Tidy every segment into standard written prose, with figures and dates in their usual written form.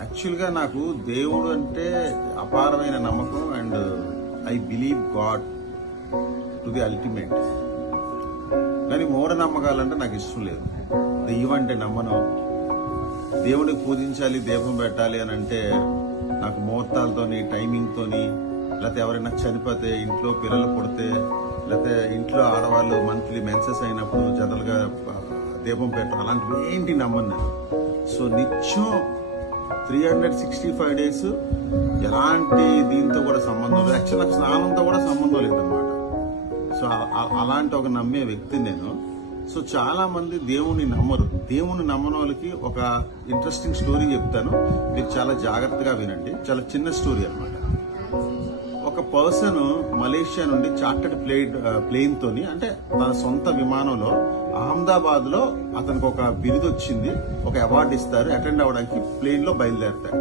యాక్చువల్గా నాకు దేవుడు అంటే అపారమైన నమ్మకం and I believe God to the ultimate. కానీ మూఢనమ్మకాలంటే నాకు ఇష్టం లేదు. దెయ్యం అంటే నమ్మను. దేవుడిని పూజించాలి, దీపం పెట్టాలి అని అంటే నాకు ముహూర్తాలతోని, టైమింగ్తోని, లేకపోతే ఎవరైనా చనిపోతే, ఇంట్లో పిల్లలు పుడితే, లేకపోతే ఇంట్లో ఆడవాళ్ళు మంత్లీ మెన్సెస్ అయినప్పుడు జనరల్గా దీపం పెట్టడం అలాంటివి ఏంటి నమ్మను నేను. సో నిత్యం 365 days ఎలాంటి దీంతో కూడా సంబంధం లేదు. యాక్చువల్ నాకు స్నానంతో కూడా సంబంధం లేదన్నమాట. సో అలాంటి ఒక నమ్మే వ్యక్తి నేను. సో చాలా మంది దేవుణ్ణి నమ్మరు. దేవుణ్ణి నమ్మని వాళ్ళకి ఒక ఇంట్రెస్టింగ్ స్టోరీ చెప్తాను, మీరు చాలా జాగ్రత్తగా వినండి. చాలా చిన్న స్టోరీ అన్నమాట. ఒక పర్సన్ మలేషియా నుండి చార్టర్డ్ ప్లేన్ తోని, అంటే తన సొంత విమానంలో అహ్మదాబాద్ లో అతనికి ఒక బిరుదు వచ్చింది, ఒక అవార్డు ఇస్తారు, అటెండ్ అవ్వడానికి ప్లేన్ లో బయలుదేరతాడు.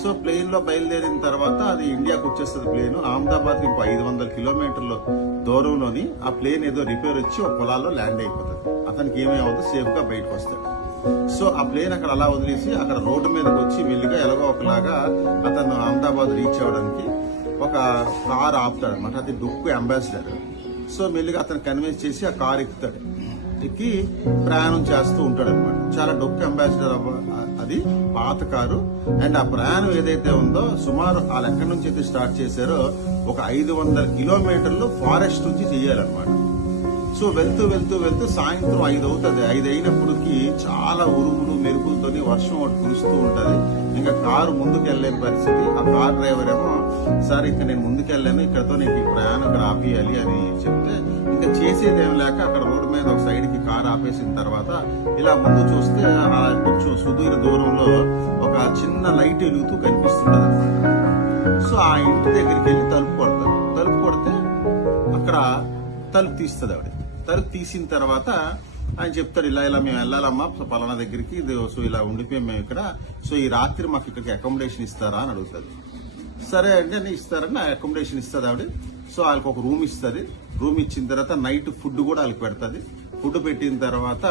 సో ప్లేన్ లో బయలుదేరిన తర్వాత అది ఇండియాకి వచ్చేస్తుంది ప్లేన్. అహ్మదాబాద్ ఇంకో 500 కిలోమీటర్ల దూరంలోని ఆ ప్లేన్ ఏదో రిపేర్ వచ్చి ఒక పొలాల్లో ల్యాండ్ అయిపోతుంది. అతనికి ఏమవుతుంది, సేఫ్ గా బయటకు వస్తాడు. సో ఆ ప్లేన్ అక్కడ అలా వదిలేసి అక్కడ రోడ్డు మీదకి వచ్చి మెల్లిగా ఎలాగో ఒకలాగా అతను అహ్మదాబాద్ రీచ్ అవ్వడానికి ఒక కార్ ఆపుతాడు అనమాట. అది డుక్కు అంబాసిడర్. సో మెల్లిగా అతను కన్విన్స్ చేసి ఆ కార్ ఎక్కుతాడు. ఎక్కి ప్రయాణం చేస్తూ ఉంటాడు అనమాట. చాలా డొక్కు అంబాసిడర్ అది పాత కారు. అండ్ ఆ ప్రయాణం ఏదైతే ఉందో సుమారు వాళ్ళు ఎక్కడి నుంచి అయితే స్టార్ట్ చేశారో ఒక 500 కిలోమీటర్లు ఫారెస్ట్ నుంచి చెయ్యాలన్నమాట. సో వెళ్తూ వెళ్తూ వెళ్తూ సాయంత్రం 5 అవుతుంది. 5 అయినప్పటికీ చాలా ఉరుములు మెరుపులతోని వర్షం ఒకటి కురుస్తూ ఉంటది. ఇంకా కారు ముందుకు వెళ్లే పరిస్థితి. ఆ కార్ డ్రైవర్ ఏమో, సార్ ఇంకా నేను ముందుకెళ్ళాను, ఇక్కడతో నీకు ఈ ప్రయాణం ఇక్కడ ఆపేయాలి అని చెప్తే, ఇంకా చేసేదేం లేక అక్కడ రోడ్డు మీద ఒక సైడ్ కి కార్ ఆపేసిన తర్వాత ఇలా ముందు చూస్తే కొంచెం సుదూర దూరంలో ఒక చిన్న లైట్ వెలుగుతూ కనిపిస్తుంటది అనమాట. సో ఆ ఇంటి దగ్గరికి వెళ్ళి తలుపు కొడతారు. తలుపు కొడితే అక్కడ తలుపు తీస్తుంది ఆవిడ. తలుపు తీసిన తర్వాత ఆయన చెప్తారు, ఇలా ఇలా మేము వెళ్ళాలమ్మా పలానా దగ్గరికి, సో ఇలా ఉండిపోయాం మేము ఇక్కడ, సో ఈ రాత్రి మాకు ఇక్కడికి అకామిడేషన్ ఇస్తారా అని అడుగుతుంది. సరే అంటే ఇస్తారని అకామిడేషన్ ఇస్తుంది ఆవిడ. సో వాళ్ళకి ఒక రూమ్ ఇస్తుంది. రూమ్ ఇచ్చిన తర్వాత నైట్ ఫుడ్ కూడా వాళ్ళకి పెడుతుంది. ఫుడ్ పెట్టిన తర్వాత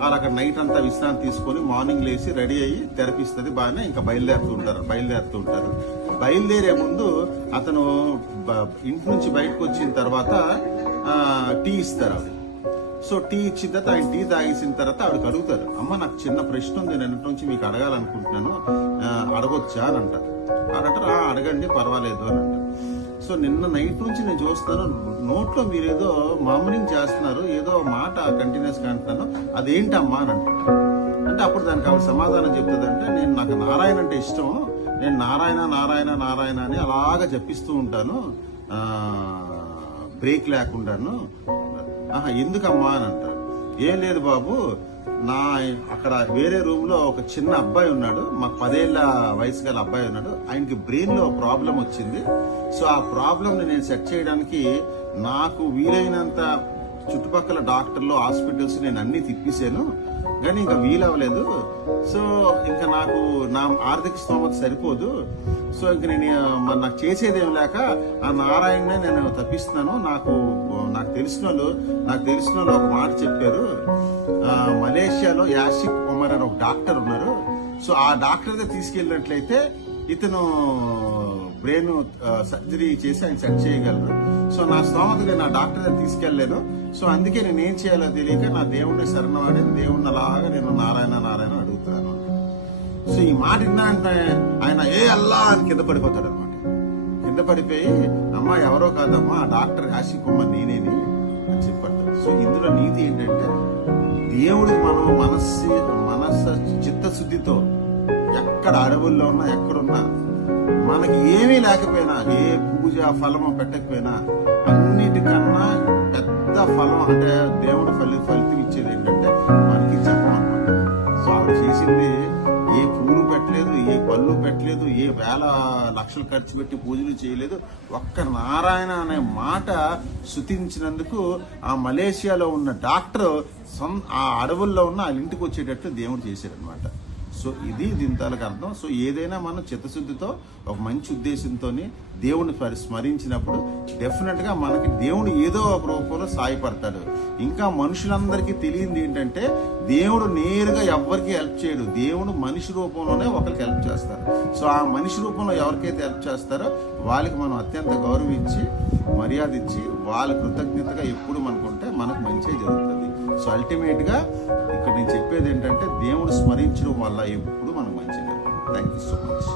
వాళ్ళు అక్కడ నైట్ అంతా విశ్రాంతి తీసుకొని మార్నింగ్ లేచి రెడీ అయ్యి తెరపిస్తుంది. బాగానే ఇంకా బయలుదేరుతూ ఉంటారు. బయలుదేరే ముందు అతను ఇంటి నుంచి బయటకు వచ్చిన తర్వాత టీ ఇస్తారు ఆవిడ. సో టీ ఇచ్చిన తర్వాత ఆయన టీ తాగేసిన తర్వాత ఆవిడకి అడుగుతారు, అమ్మ నాకు చిన్న ప్రశ్న ఉంది, నిన్నటి నుంచి మీకు అడగాలనుకుంటున్నాను, అడగొచ్చా అని అంటారు. అడంటారు, అడగండి పర్వాలేదు అని అంటారు. సో నిన్న నైట్ నుంచి నేను చూస్తాను, నోట్లో మీరు ఏదో మామూలింగ్ చేస్తున్నారు, ఏదో మాట కంటిన్యూస్ గా అంటున్నాను, అదేంటమ్మా అని అంటారు. అంటే అప్పుడు దానికి ఆవిడ సమాధానం చెప్తుందంటే, నాకు నారాయణ అంటే ఇష్టం, నేను నారాయణ నారాయణ నారాయణ అని అలాగా జపిస్తూ ఉంటాను బ్రేక్ లేకుండాను. ఎందుకమ్మా అని అంటారు. ఏం లేదు బాబు, అక్కడ వేరే రూమ్ లో ఒక చిన్న అబ్బాయి ఉన్నాడు, మాకు 10 ఏళ్ల వయసు గల అబ్బాయి ఉన్నాడు, ఆయనకి బ్రెయిన్ లో ప్రాబ్లం వచ్చింది. సో ఆ ప్రాబ్లం ని నేను సెట్ చేయడానికి నాకు వీలైనంత చుట్టుపక్కల డాక్టర్లు, హాస్పిటల్స్ నేను అన్ని తిప్పేశాను, కానీ ఇంకా వీలవ్వలేదు. సో ఇంకా నాకు నా ఆర్థిక స్తోమత సరిపోదు. సో ఇంక నాకు చేసేదేం లేక ఆ నారాయణనే నేను తప్పిస్తున్నాను. నాకు తెలిసిన వాళ్ళు ఒక మాట చెప్పారు, మలేషియాలో యాసిక్ ఉమర్ అని ఒక డాక్టర్ ఉన్నారు. సో ఆ డాక్టర్ దగ్గర తీసుకెళ్ళినట్లయితే ఇతను బ్రెయిన్ సర్జరీ చేసి ఆయన సెట్ చేయగలరు. సో నా స్తోమత నేను ఆ డాక్టర్ దగ్గర తీసుకెళ్లేను. సో అందుకే నేను ఏం చేయాలో తెలియక నా దేవుణ్ణి శరణవాడి దేవుణ్ణి అలాగా నేను నారాయణ నారాయణ అడుగుతాను. సో ఈ మాట విన్నాంటే ఆయన ఏ అల్లా అని కింద పడిపోతాడు అనమాట. కింద పడిపోయి, అమ్మా ఎవరో కాదమ్మా, ఆ డాక్టర్ యాసిక్ ఉమర్ నేనేని అని చెప్పాడు. సో ఇందులో నీతి ఏంటంటే, దేవుడు మనం మనస్సు చిత్తశుద్ధితో ఎక్కడ అడవుల్లో ఉన్నా ఎక్కడున్నా, మనకి ఏమీ లేకపోయినా, ఏ పూజ ఫలము పెట్టకపోయినా, అన్నిటికన్నా పెద్ద ఫలం అంటే దేవుడు ఫలితం ఇచ్చేది ఏంటంటే మనకి జపం అన్నమాట. సో ఆవిడ చేసింది ఏ పూలు పెట్టలేదు, ఏ పళ్ళు పెట్టలేదు, ఏ వేల లక్షలు ఖర్చు పెట్టి పూజలు చేయలేదు. ఒక్క నారాయణ అనే మాట శృతించినందుకు ఆ మలేషియాలో ఉన్న డాక్టర్ ఆ అడవుల్లో ఉన్న వాళ్ళ ఇంటికి వచ్చేటట్టు దేవుడు చేశాడనమాట. సో ఇది దీని తాలూకు అర్థం. సో ఏదైనా మనం చిత్తశుద్ధితో ఒక మంచి ఉద్దేశంతో దేవుని స్మరించినప్పుడు డెఫినెట్ గా మనకి దేవుడు ఏదో ఒక రూపంలో సాయపడతాడు. ఇంకా మనుషులందరికీ తెలియంది ఏంటంటే దేవుడు నేరుగా ఎవరికి హెల్ప్ చేయడు. దేవుడు మనిషి రూపంలోనే ఒకరికి హెల్ప్ చేస్తారు. సో ఆ మనిషి రూపంలో ఎవరికైతే హెల్ప్ చేస్తారో వాళ్ళకి మనం అత్యంత గౌరవించి మర్యాద ఇచ్చి వాళ్ళ కృతజ్ఞతగా ఎప్పుడు మనకుంటే మనకు మంచి జరుగుతుంది. సో అల్టిమేట్గా ఇక్కడ నేను చెప్పేది ఏంటంటే దేవుడు స్మరించడం వల్ల ఎప్పుడు మనకు మంచి జరుగుతుంది. Thank you so much.